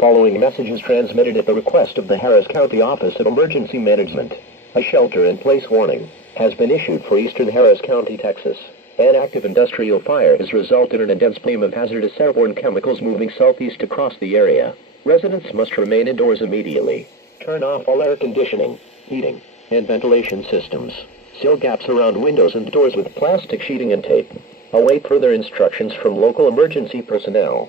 following message is transmitted at the request of the Harris County Office of Emergency Management. A shelter-in-place warning has been issued for eastern Harris County, Texas. An active industrial fire has resulted in a dense plume of hazardous airborne chemicals moving southeast across the area. Residents must remain indoors immediately. Turn off all air conditioning, heating, and ventilation systems. Seal gaps around windows and doors with plastic sheeting and tape. Await further instructions from local emergency personnel.